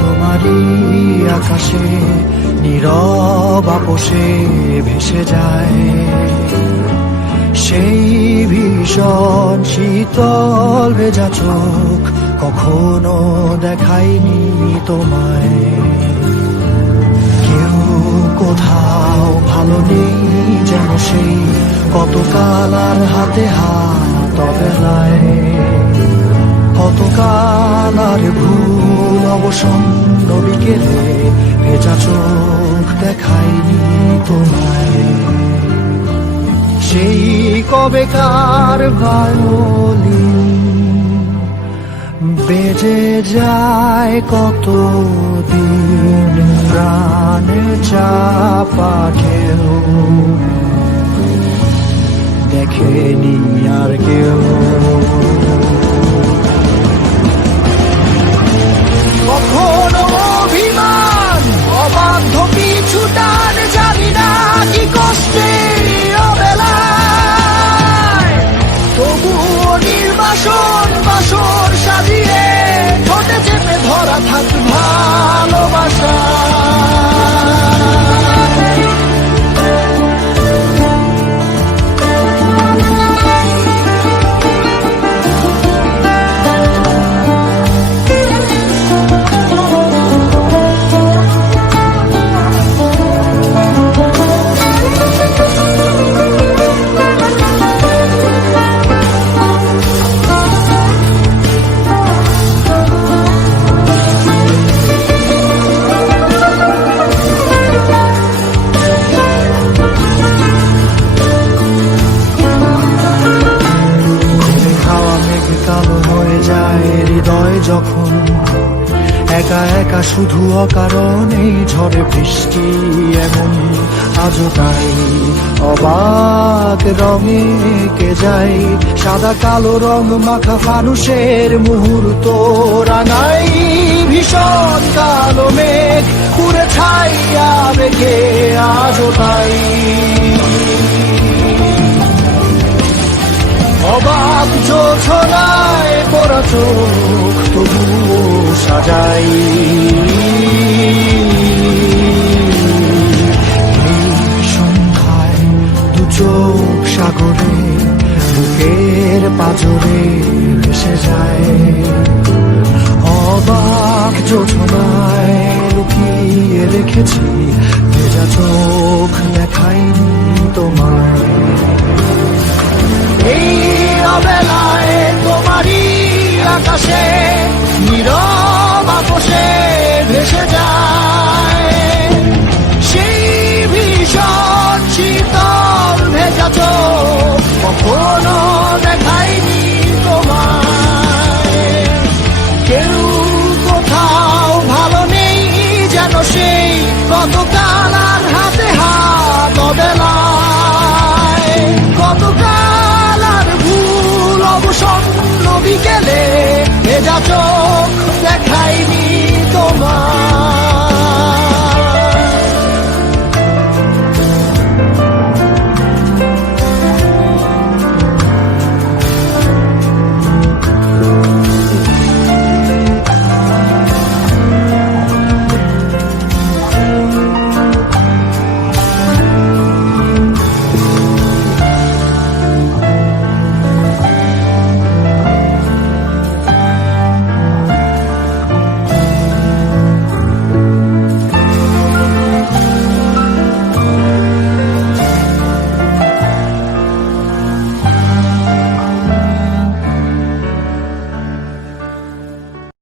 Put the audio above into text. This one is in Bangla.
তোমারই আকাশে নীরব আপোষে ভেসে যায় সেই ভীষণ শীতল ভেজা চোখ, কখনো দেখাইনি তোমায়। কেউ কোথাও ভালো নেই যেন সেই কতকাল আর হাতে হাত অবেলায়, কতকাল আর ভুল অবসন্ন বিকেলে ভেজা চোখ দেখাইনি তোমায়। সেই কবেকার ভায়োলিন বেজে যায় কতদিন, প্রাণে চাপা ঢেউ দেখেনি আর কেউ। কখনো অভিমান অবাধ্য পিছু টান, জানি না কি কষ্টে অবেলায়, তবুও নির্বাসন বাসর সাজিয়ে ঠোঁটে চেপে ধরা থাক ভালোবাসা। যখন একা একা শুধু অকারণে ঝড়ে বৃষ্টি এমন, আজও তাই অবাক রঙে কে যায় সাদা কালো রং মাখা ফানুষের মুহূর্ত রাঙাই। ভীষণ কালো মেঘ পুরে ছাইয়া বেগে আজও তাই অবাক জোছনায় পড়া চোখ তবুও সাজাই। এই সন্ধ্যায় দু চোখ সাগরে বুকের পাজরে ভেসে যায়, অবাক জোছনায় লুকিয়ে রেখেছি ভেজা চোখ দেখাইনি তোমায়।